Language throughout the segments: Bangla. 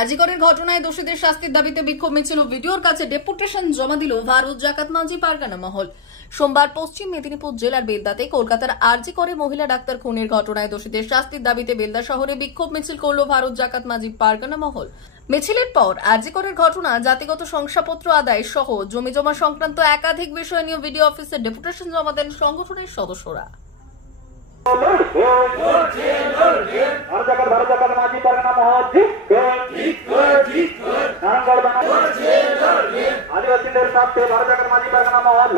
আজিকরের ঘটনায় দোষীদের শাস্তির দাবিতে বিক্ষোভ মিছিল ও ভিডিওর কাছে ডেপুটেশন জমা দিল ভারত জাকাত মাঝি পারগানা মহল। সোমবার পশ্চিম মেদিনীপুর জেলার বেলদাতে কলকাতার আরজিকরে মহিলা ডাক্তার খুনের ঘটনায় দোষীদের শাস্তির দাবিতে বেলদা শহরে বিক্ষোভ মিছিল করল ভারত জাকাত মাঝি পারগানা মহল। মিছিলের পর আরজিকরের ঘটনা, জাতিগত শংসাপত্র আদায় সহ জমিজমা সংক্রান্ত একাধিক বিষয় নিয়ে ভিডিও অফিসে ডেপুটেশন জমা দেন সংগঠনের সদস্যরা। আদিবাসীদের স্বার্থে ভারত জাকাত মাঝি পারগানা মহল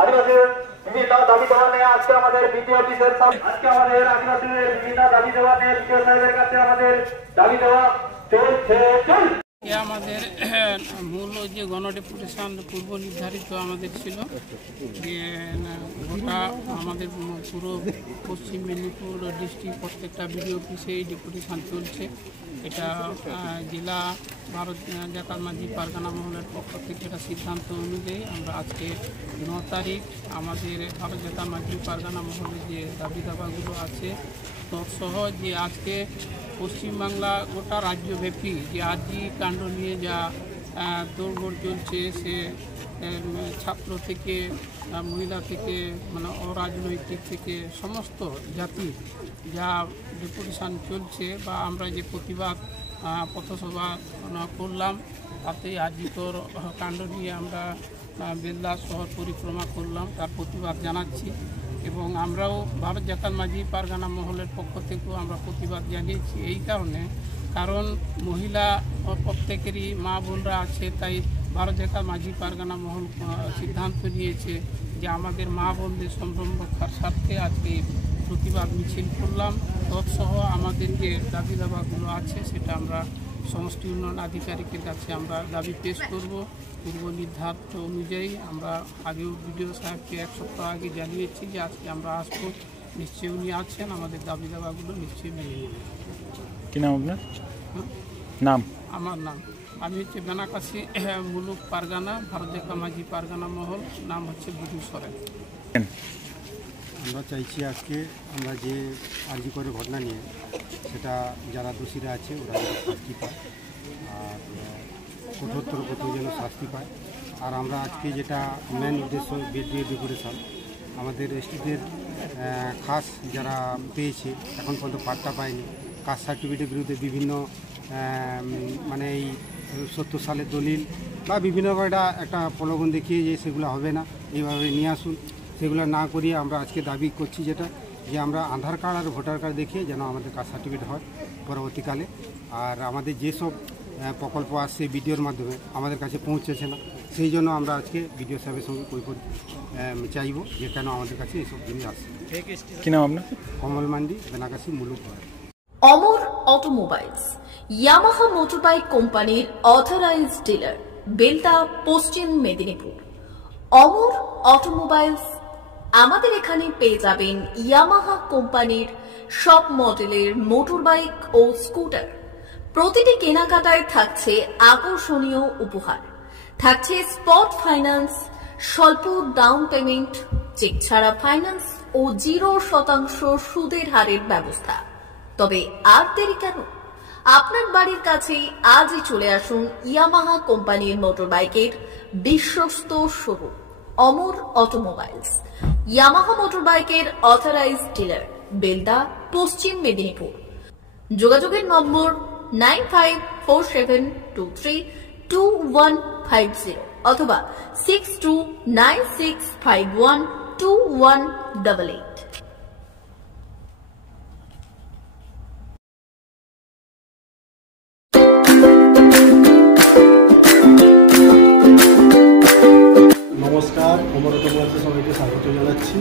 আদিবাসীদের বিভিন্ন দাবি দেওয়া নিয়ে আজকে আমাদের বিডিও অফিসের আজকে আমাদের আদিবাসীদের বিভিন্ন দাবি দেওয়া নিয়ে বিডিও সাহেবের কাছে আমাদের দাবি দেওয়া চলছে। আমাদের মূল যে গণডেপুটেশন পূর্ব নির্ধারিত আমাদের ছিল যে গোটা আমাদের পুরো পশ্চিম মেদিনীপুর ডিস্ট্রিক্ট প্রত্যেকটা বিডিও অফিসে এই ডেপুটেশন চলছে। এটা জেলা ভারত জাকাত মাঝি পারগানা মহলের পক্ষ থেকে এটা সিদ্ধান্ত অনুযায়ী আমরা আজকে 9 তারিখ আমাদের ভারত জাকাত মাঝি পারগানা মহলের যে দাবি দাবাগুলো আছে তৎসহ যে আজকে পশ্চিমবাংলা গোটা রাজ্যব্যাপী যে আরজি কাণ্ড নিয়ে যা দৌড়গোড় চলছে, সে ছাত্র থেকে মহিলা থেকে মানে অরাজনৈতিক থেকে সমস্ত জাতি যা ডেপুটেশন চলছে বা আমরা যে প্রতিবাদ পথসভা করলাম, তাতে আরজিকর কাণ্ড নিয়ে আমরা বেলদা শহর পরিক্রমা করলাম, তার প্রতিবাদ জানাচ্ছি। এবং আমরাও ভারত জাকাত মাঝি পারগানা মহলের পক্ষ থেকেও আমরা প্রতিবাদ জানিয়েছি এই কারণ মহিলা প্রত্যেকেরই মা বোনরা আছে, তাই ভারত জাকাত মাঝি পারগানা মহল সিদ্ধান্ত নিয়েছে যে আমাদের মা বোনদের সম্ভ্রম রক্ষার স্বার্থে আজকে প্রতিবাদ মিছিল করলাম। তৎসহ আমাদের যে দাবি দাবাগুলো আছে সেটা আমরা সমষ্টি উন্নয়ন আধিকারিকের কাছে আমরা দাবি পেশ করব। পূর্ব নির্ধারিত অনুযায়ী আমরা আগেও বিডিও সাহেবকে 1 সপ্তাহ আগে জানিয়েছি যে আজকে আমরা আসবো, নিশ্চয়ই উনি আছেন, আমাদের দাবি দাবাগুলো নিশ্চয়ই মেনে নেবেন। কি নাম আপনার? নাম? আমার নাম, আমি হচ্ছে বেনাকাশি মুলুক পারগানা, ভারত জাকাত মাঝি পারগানা মহল, নাম হচ্ছে বুধু সরেন। আমরা চাইছি আজকে আমরা যে আরজিকর ঘটনা নিয়ে সেটা যারা দোষীরা আছে ওরা যেন শাস্তি পায়, আর কঠোরতর কঠোর যেন শাস্তি পায়। আর আমরা আজকে যেটা মেন উদ্দেশ্য ডেপুটেশন, আমাদের এসটিদের খাস যারা পেয়েছে এখন পর্যন্ত পাট্টা পায়নি, কাস্ট সার্টিফিকেটের বিরুদ্ধে বিভিন্ন মানে এই 70 সালের দলিল বা বিভিন্ন একটা প্রলোভন দেখিয়ে যে সেগুলো হবে না, এইভাবে নিয়ে আসুন। সেগুলো না করিয়ে আমরা আজকে দাবি করছি যেটা যে আমরা আধার কার্ড আর ভোটার কার্ড দেখিয়ে যেন আমাদের কাস্ট সার্টিফিকেট হয় পরবর্তীকালে। আর আমাদের যেসব প্রকল্প আসছে বিডিওর মাধ্যমে আমাদের কাছে পৌঁছেছে না, সেই জন্য আমরা আজকে বিডিও সাহেবের সঙ্গে চাইব যে কেন আমাদের কাছে এইসব জিনিস আসছে। কি নাম আপনার? কমল মান্ডি, বেনাকাশি মুলুক। অমর অটোমোবাইলস ইয়ামাহা মোটরবাইক কোম্পানির অথরাইজড ডিলার, বেলদা, পশ্চিম মেদিনীপুর। অমর অটোমোবাইলস, আমাদের এখানে পেয়ে যাবেন ইয়ামাহা কোম্পানির সব মডেলের মোটরবাইক ও স্কুটার। প্রতিটি কেনাকাটায় থাকছে আকর্ষণীয় উপহার, থাকছে স্পট ফাইন্যান্স, স্বল্প ডাউন পেমেন্ট, চেক ছাড়া ফাইন্যান্স ও 0% সুদের হারের ব্যবস্থা। তবে আর দেরি কেন? আপনার বাড়ির কাছেই আজই চলে আসুন ইয়ামাহা কোম্পানির মোটরবাইকের বিশ্বস্ত শোরুম অমর অটোমোবাইলস, ইয়ামাহা মোটরবাইকের অথরাইজড ডিলার, বেলদা, পশ্চিম মেদিনীপুর। যোগাযোগের নম্বর 9547232150 অথবা 6296512188। নমস্কার, অমর অটোমোবাইলসে সবাইকে স্বাগত জানাচ্ছি।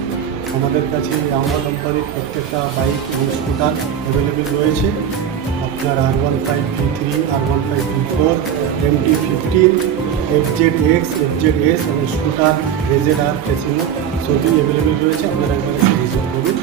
আমাদের কাছে ইয়ামাহা কোম্পানির প্রত্যেকটা বাইক এবং স্কুটার অ্যাভেলেবেল রয়েছে। আপনার R15 V3, R15 V4, MT15, FZX, FZS এবং স্কুটার RZR ফেসিনো সবই অ্যাভেলেবেল রয়েছে। আপনারা একবার এসে ভিজিট করুন।